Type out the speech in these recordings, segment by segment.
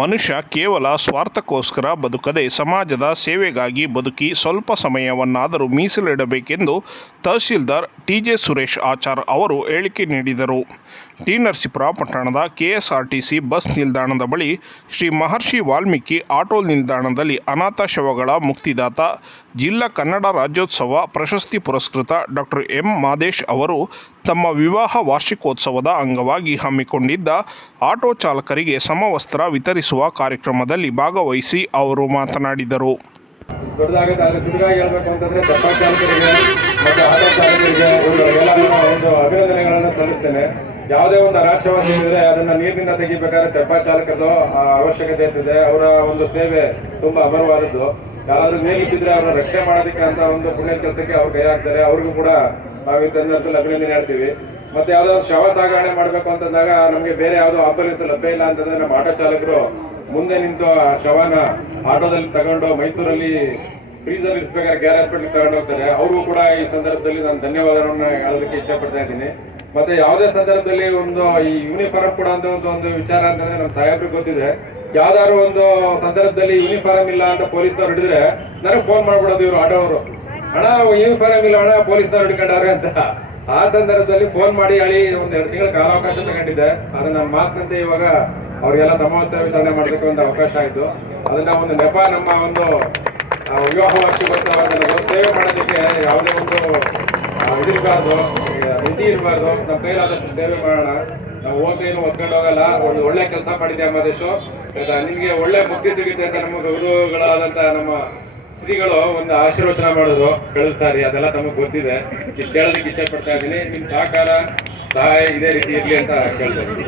ಮನುಷ್ಯ ಕೇವಲ ಸ್ವಾರ್ಥಕ್ಕೋಸ್ಕರ ಬದುಕದೆ ಸಮಾಜದ ಸೇವೆಗಾಗಿ ಬದುಕಿ ಸ್ವಲ್ಪ ಸಮಯವನ್ನಾದರೂ ಮೀಸಲಿಡಬೇಕೆಂದು ತಹಸೀಲ್ದಾರ್ ಟಿಜೆ ಸುರೇಶ್ ಆಚಾರ್ ಅವರು ಹೇಳಿಕೆ ನೀಡಿದರು. ಟಿ. ನರಸೀಪುರ ಪಟ್ಟಣದ ಕೆಎಸ್ಆರ್ಟಿಸಿ ಬಸ್ ನಿಲ್ದಾಣದ ಬಳಿ ಶ್ರೀ ಮಹರ್ಷಿ ವಾಲ್ಮೀಕಿ ಆಟೋ ನಿಲ್ದಾಣದಲ್ಲಿ ಅನಾಥ ಶವಗಳ ಮುಕ್ತಿದಾತ, ಜಿಲ್ಲಾ ಕನ್ನಡ ರಾಜ್ಯೋತ್ಸವ ಪ್ರಶಸ್ತಿ ಪುರಸ್ಕೃತ ಡಾಕ್ಟರ್ ಎಂ. ಮಾದೇಶ್ ಅವರು ತಮ್ಮ ವಿವಾಹ ವಾರ್ಷಿಕೋತ್ಸವದ ಅಂಗವಾಗಿ ಹಮ್ಮಿಕೊಂಡಿದ್ದ ಆಟೋ ಚಾಲಕರಿಗೆ ಸಮವಸ್ತ್ರ ವಿತರಿಸುವ ಕಾರ್ಯಕ್ರಮದಲ್ಲಿ ಭಾಗವಹಿಸಿ ಅವರು ಮಾತನಾಡಿದರು. ಯಾವುದೇ ಒಂದು ಅನಾಥವಾದ ಇದ್ರೆ ಅದನ್ನ ನೀರಿನಿಂದ ತೆಗಿಬೇಕಾದ್ರೆ ತೆಪ್ಪ ಆ, ಅವಶ್ಯಕತೆ ಇರ್ತದೆ. ಅವರ ಒಂದು ಸೇವೆ ತುಂಬಾ ಅಮರವಾದದ್ದು. ಯಾರಾದ್ರೂ ಮೇಲಿಟ್ಟಿದ್ರೆ ಅವರನ್ನು ರಕ್ಷಣೆ ಮಾಡೋದಕ್ಕೆ ಅಂತ ಒಂದು ಪುಣ್ಯ ಕೆಲಸಕ್ಕೆ ಅವ್ರು ಕೈ ಹಾಕ್ತಾರೆ ಅವ್ರಿಗೂ ಕೂಡ ನಾವು ಈ ಸಂದರ್ಭದಲ್ಲಿ ಅಭಿನಂದನೆ ಹೇಳ್ತೀವಿ. ಮತ್ತೆ ಯಾವ್ದೋ ಶವ ಸಾಗಣೆ ಮಾಡ್ಬೇಕು ಅಂತಂದಾಗ ನಮ್ಗೆ ಬೇರೆ ಯಾವ್ದೋ ಆಂಬುಲೆನ್ಸ್ ಲಭ್ಯ ಇಲ್ಲ ಅಂತಂದ್ರೆ ನಮ್ಮ ಆಟೋ ಚಾಲಕರು ಮುಂದೆ ನಿಂತು ಆ ಶವನ ಆಟೋದಲ್ಲಿ ತಗೊಂಡು ಮೈಸೂರಲ್ಲಿ ಫ್ರೀಸರ್ ಇರಿಸ್ಬೇಕಾದ್ರೆ ಗ್ಯಾರ್ ಹಾಸ್ಪಿಟಲ್ ತಗೊಂಡು ಹೋಗ್ತಾರೆ. ಅವ್ರಿಗೂ ಕೂಡ ಈ ಸಂದರ್ಭದಲ್ಲಿ ನಾನು ಧನ್ಯವಾದಗಳನ್ನ ಹೇಳೋದಕ್ಕೆ ಇಷ್ಟಪಡ್ತಾ ಇದ್ದೀನಿ. ಮತ್ತೆ ಯಾವುದೇ ಸಂದರ್ಭದಲ್ಲಿ ಒಂದು ಈ ಯೂನಿಫಾರ್ಮ್ ಕೂಡ ಅಂತ ಒಂದು ಒಂದು ವಿಚಾರ ಅಂತಂದ್ರೆ ನಮ್ಮ ಸಾಹೇಬ್ರಿಗೆ ಗೊತ್ತಿದೆ. ಯಾವ್ದಾದ್ರು ಒಂದು ಸಂದರ್ಭದಲ್ಲಿ ಯೂನಿಫಾರ್ಮ್ ಇಲ್ಲ ಅಂತ ಪೊಲೀಸ್ನವ್ರು ಹಿಡಿದ್ರೆ ನನಗೆ ಫೋನ್ ಮಾಡ್ಬಿಡೋದು ಇವರು ಆಟೋ ಅಣ್ಣ ಯೂನಿಫಾರ್ಮ್ ಇಲ್ಲ ಅಣ್ಣ, ಪೊಲೀಸ್ನವ್ರು ಹಿಡ್ಕೊಂಡವ್ರೆ ಅಂತ. ಆ ಸಂದರ್ಭದಲ್ಲಿ ಫೋನ್ ಮಾಡಿ ಹೇಳಿ, ಒಂದ್ ಎರಡು ತಿಂಗಳ ಕಾಲಾವಕಾಶ ತಗೊಂಡಿದ್ದೆ. ಅದು ನನ್ನ ಮಾತಿನಂತೆ ಇವಾಗ ಅವ್ರಿಗೆಲ್ಲ ಸಮವಸ್ತ್ರ ವಿತರಣೆ ಮಾಡಲಿಕ್ಕೆ ಒಂದು ಅವಕಾಶ ಆಯ್ತು. ಅದನ್ನ ಒಂದು ನೆಪ, ನಮ್ಮ ಒಂದು ವಿವಾಹ ವಾರ್ಷಿಕೋತ್ಸವ ಸೇವೆ ಮಾಡೋದಕ್ಕೆ ಯಾವುದೇ ಒಂದು ಇದಿರಬಾರ್ದು. ಮಿತಿ ಇರಬಾರ್ದು. ನಮ್ಮ ಕೈಲಾದಷ್ಟು ಸೇವೆ ಮಾಡೋಣ. ನಾವು ಹೋಗ್ಲೇನು ಒತ್ಕೊಂಡು ಹೋಗಲ್ಲ. ಒಂದು ಒಳ್ಳೆ ಕೆಲಸ ಮಾಡಿದ್ದೆ ಅಮ್ಮದೇಶು ನಿಮಗೆ ಒಳ್ಳೆ ಬುದ್ಧಿ ಸಿಗುತ್ತೆ ಅಂತ ನಮ್ಮ ಗುರುಗಳಾದಂತ ನಮ್ಮ ಶ್ರೀಗಳು ಒಂದು ಆಶೀರ್ವಚನ ಮಾಡಿದ್ರು ಕಳೆದ ಸಾರಿ ಅದೆಲ್ಲ ತಮಗೆ ಗೊತ್ತಿದೆ. ಇಷ್ಟು ಹೇಳೋದಕ್ಕೆ ಇಚ್ಛೆ ಪಡ್ತಾ ಇದ್ದೀನಿ. ನಿಮ್ ಸಹಕಾರ ಸಹಾಯ ಇದೇ ರೀತಿ ಇರಲಿ ಅಂತ ಕೇಳ್ದೆ ಅವರಿಗೆ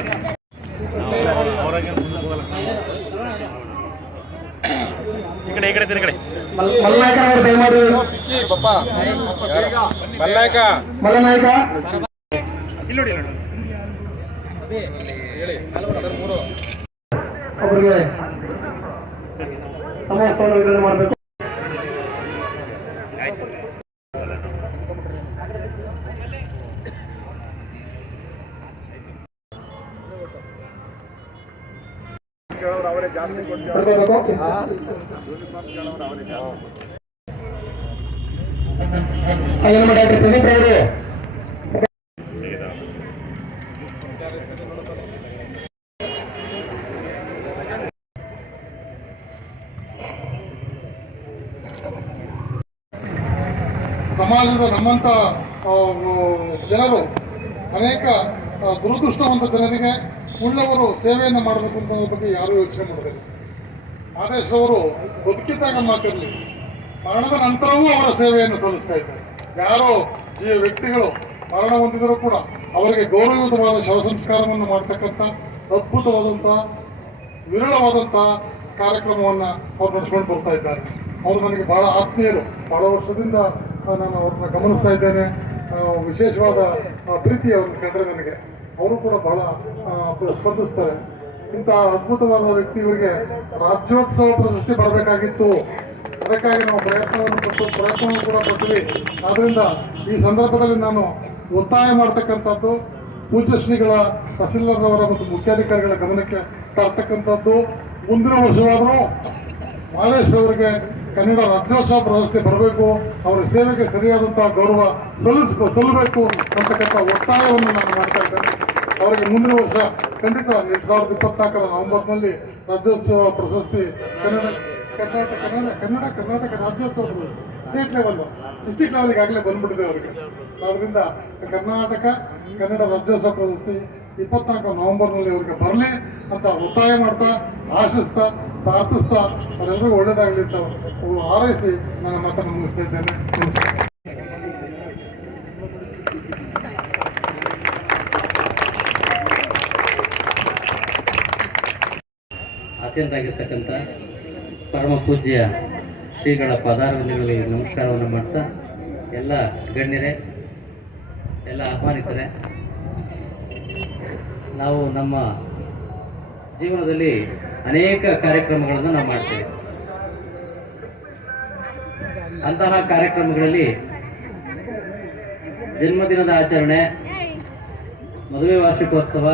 ಕಡೆ ಸಮಾಜದ ನಮ್ಮಂತ ಜನರು ಅನೇಕ ದುರದೃಷ್ಟವಂತ ಜನರಿಗೆ ಉಳ್ಳವರು ಸೇವೆಯನ್ನು ಮಾಡಬೇಕು ಅಂತ ಬಗ್ಗೆ ಯಾರೂ ಯೋಚನೆ ಮಾಡಬೇಕು ಆದೇಶ್ ಅವರು ಬದುಕಿದ್ದಾಗ ಮಾತಿರಲಿ ಮರಣದ ನಂತರವೂ ಅವರ ಸೇವೆಯನ್ನು ಸಲ್ಲಿಸ್ತಾ ಇದ್ದಾರೆ. ಯಾರೋ ಜೀವ ವ್ಯಕ್ತಿಗಳು ಮರಣ ಹೊಂದಿದರೂ ಕೂಡ ಅವರಿಗೆ ಗೌರವಯುತವಾದ ಶವ ಸಂಸ್ಕಾರವನ್ನು ಮಾಡ್ತಕ್ಕಂಥ, ಅದ್ಭುತವಾದಂಥ, ವಿರಳವಾದಂಥ ಕಾರ್ಯಕ್ರಮವನ್ನು ಅವ್ರು ನಡೆಸ್ಕೊಂಡು ಬರ್ತಾ ಇದ್ದಾರೆ. ಅವರು ನನಗೆ ಬಹಳ ಆತ್ಮೀಯರು. ಬಹಳ ವರ್ಷದಿಂದ ನಾನು ಅವ್ರನ್ನ ಗಮನಿಸ್ತಾ ಇದ್ದೇನೆ. ವಿಶೇಷವಾದ ಪ್ರೀತಿ ಅವ್ರನ್ನ ಕಂಡ್ರೆ ನನಗೆ. ಅವರು ಕೂಡ ಬಹಳ ಸ್ಪಂದಿಸ್ತಾರೆ. ಇಂಥ ಅದ್ಭುತವಾದ ವ್ಯಕ್ತಿ ಇವರಿಗೆ ರಾಜ್ಯೋತ್ಸವ ಪ್ರಶಸ್ತಿ ಬರಬೇಕಾಗಿತ್ತು. ಅದಕ್ಕಾಗಿ ನಾವು ಪ್ರಯತ್ನವನ್ನು ಕೊಟ್ಟು ಪ್ರಯತ್ನವನ್ನು ಕೂಡ ಕೊಟ್ಟಿವಿ ಆದ್ದರಿಂದ ಈ ಸಂದರ್ಭದಲ್ಲಿ ನಾನು ಒತ್ತಾಯ ಮಾಡ್ತಕ್ಕಂಥದ್ದು ಪೂಜ್ಯ ಶ್ರೀಗಳ ಮತ್ತು ಮುಖ್ಯಾಧಿಕಾರಿಗಳ ಗಮನಕ್ಕೆ ತರ್ತಕ್ಕಂಥದ್ದು. ಮುಂದಿನ ವರ್ಷವಾದರೂ ಮಾಲೇಶ್ ಅವರಿಗೆ ಕನ್ನಡ ರಾಜ್ಯೋತ್ಸವ ಪ್ರಶಸ್ತಿ ಬರಬೇಕು. ಅವರ ಸೇವೆಗೆ ಸರಿಯಾದಂತಹ ಗೌರವ ಸಲ್ಲಿಸ್ಕೊ, ಸಲ್ಲಬೇಕು ಅಂತಕ್ಕಂಥ ಒತ್ತಾಯವನ್ನು ನಾನು ಮಾಡ್ತಾ ಇದ್ದೇನೆ. ಅವರಿಗೆ ಮುಂದಿನ ವರ್ಷ ಖಂಡಿತ ಎರಡ್ ಸಾವಿರದ ಇಪ್ಪತ್ನಾಲ್ಕರ ನವೆಂಬರ್ನಲ್ಲಿ ರಾಜ್ಯೋತ್ಸವ ಪ್ರಶಸ್ತಿ Kannada, Karnataka Kannada Karnataka Rajyotsava state level district ಲೆವೆಲ್ಗೆ ಆಗಲೇ ಬಂದ್ಬಿಟ್ಟಿದೆ ಅವರಿಗೆ. ಆದ್ದರಿಂದ ಕರ್ನಾಟಕ, ಕನ್ನಡ ರಾಜ್ಯೋತ್ಸವ ಪ್ರಶಸ್ತಿ ಇಪ್ಪತ್ನಾಲ್ಕು ನವೆಂಬರ್ನಲ್ಲಿ ಅವರಿಗೆ ಬರಲಿ ಅಂತ ಒತ್ತಾಯ ಮಾಡ್ತಾ, ಆಶಿಸ್ತಾ, ಪ್ರಾರ್ಥಿಸ್ತಾ ಅವರೆಲ್ಲರೂ ಒಳ್ಳೇದಾಗಲಿ ಅಂತ ಹಾರೈಸಿ ನನ್ನ ಮಾತನ್ನು ಮುಗಿಸ್ತಾ ಇದ್ದೇನೆ. ಆಸೀನರಾಗಿರ್ತಕ್ಕಂಥ ಪರಮ ಪೂಜ್ಯ ಶ್ರೀಗಳ ಪದಾರ್ವಗಳಲ್ಲಿ ನಮಸ್ಕಾರವನ್ನು ಮಾಡ್ತಾ ಎಲ್ಲ ಗಣ್ಯರೇ, ಎಲ್ಲ ಆಹ್ವಾನಿತರೆ, ನಾವು ನಮ್ಮ ಜೀವನದಲ್ಲಿ ಅನೇಕ ಕಾರ್ಯಕ್ರಮಗಳನ್ನು ನಾವು ಮಾಡ್ತೇವೆ. ಅಂತಹ ಕಾರ್ಯಕ್ರಮಗಳಲ್ಲಿ ಜನ್ಮದಿನದ ಆಚರಣೆ, ಮದುವೆ ವಾರ್ಷಿಕೋತ್ಸವ,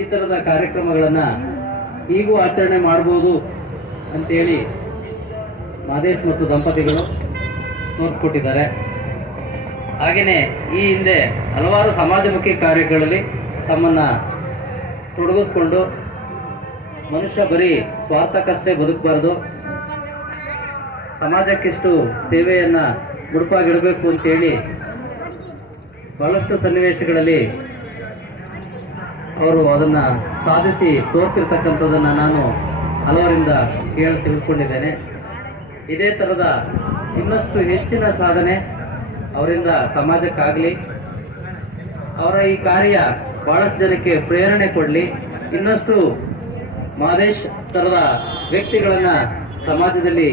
ಈ ಥರದ ಕಾರ್ಯಕ್ರಮಗಳನ್ನು ಹೀಗೂ ಆಚರಣೆ ಮಾಡ್ಬೋದು ಅಂತೇಳಿ ಮಾದೇಶ್ ಮತ್ತು ದಂಪತಿಗಳು ತೋರಿಸ್ಕೊಟ್ಟಿದ್ದಾರೆ. ಹಾಗೆಯೇ ಈ ಹಿಂದೆ ಹಲವಾರು ಸಮಾಜಮುಖಿ ಕಾರ್ಯಗಳಲ್ಲಿ ತಮ್ಮನ್ನು ತೊಡಗಿಸ್ಕೊಂಡು ಮನುಷ್ಯ ಬರೀ ಸ್ವಾರ್ಥಕ್ಕಷ್ಟೇ ಬದುಕಬಾರ್ದು. ಸಮಾಜಕ್ಕಿಷ್ಟು ಸೇವೆಯನ್ನು ಮುಡುಪಾಗಿಡಬೇಕು ಅಂತೇಳಿ ಬಹಳಷ್ಟು ಸನ್ನಿವೇಶಗಳಲ್ಲಿ ಅವರು ಅದನ್ನ ಸಾಧಿಸಿ ತೋರಿಸಿರ್ತಕ್ಕಂಥದ್ದನ್ನ ನಾನು ಹಲವರಿಂದ ಕೇಳಿ ತಿಳ್ಕೊಂಡಿದ್ದೇನೆ. ಇದೇ ಥರದ ಇನ್ನಷ್ಟು ಹೆಚ್ಚಿನ ಸಾಧನೆ ಅವರಿಂದ ಸಮಾಜಕ್ಕಾಗಲಿ. ಅವರ ಈ ಕಾರ್ಯ ಬಹಳಷ್ಟು ಜನಕ್ಕೆ ಪ್ರೇರಣೆ ಕೊಡಲಿ. ಇನ್ನಷ್ಟು ಮಾದೇಶ್ ಥರದ ವ್ಯಕ್ತಿಗಳನ್ನ ಸಮಾಜದಲ್ಲಿ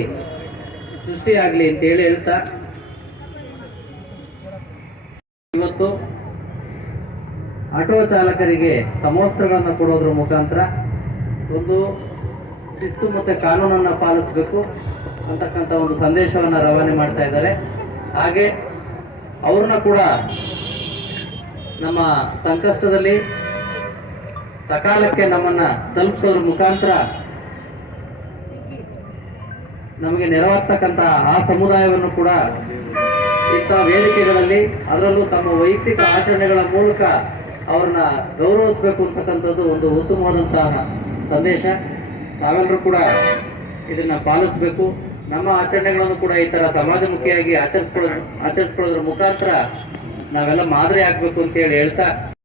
ಸೃಷ್ಟಿಯಾಗಲಿ ಅಂತ ಹೇಳಿ ಹೇಳ್ತಾ. ಇವತ್ತು ಆಟೋ ಚಾಲಕರಿಗೆ ಸಮವಸ್ತ್ರಗಳನ್ನು ಕೊಡೋದ್ರ ಮುಖಾಂತರ ಒಂದು ಶಿಸ್ತು ಮತ್ತು ಕಾನೂನನ್ನು ಪಾಲಿಸಬೇಕು ಅಂತಕ್ಕಂಥ ಒಂದು ಸಂದೇಶವನ್ನು ರವಾನೆ ಮಾಡ್ತಾ ಇದ್ದಾರೆ. ಹಾಗೆ ಅವ್ರನ್ನ ಕೂಡ ನಮ್ಮ ಸಂಕಷ್ಟದಲ್ಲಿ ಸಕಾಲಕ್ಕೆ ನಮ್ಮನ್ನ ತಲುಪಿಸೋದ್ರ ಮುಖಾಂತರ ನಮಗೆ ನೆರವಾಗ್ತಕ್ಕಂಥ ಆ ಸಮುದಾಯವನ್ನು ಕೂಡ ಇಂಥ ವೇದಿಕೆಗಳಲ್ಲಿ ಅದರಲ್ಲೂ ತಮ್ಮ ವೈಯಕ್ತಿಕ ಆಚರಣೆಗಳ ಮೂಲಕ ಅವ್ರನ್ನ ಗೌರವಿಸ್ಬೇಕು ಅಂತಕ್ಕಂಥದ್ದು ಒಂದು ಉತ್ತಮವಾದಂತಹ ಸಂದೇಶ. ತಾವೆಲ್ಲರೂ ಕೂಡ ಇದನ್ನ ಪಾಲಿಸಬೇಕು. ನಮ್ಮ ಆಚರಣೆಗಳನ್ನು ಕೂಡ ಈ ತರ ಸಮಾಜಮುಖಿಯಾಗಿ ಆಚರಿಸ್ಕೊಳ್ಳೋದ್ರ ಆಚರಿಸ್ಕೊಳ್ಳೋದ್ರ ಮುಖಾಂತರ ನಾವೆಲ್ಲ ಮಾದರಿ ಆಗ್ಬೇಕು ಅಂತ ಹೇಳಿ ಹೇಳ್ತಾ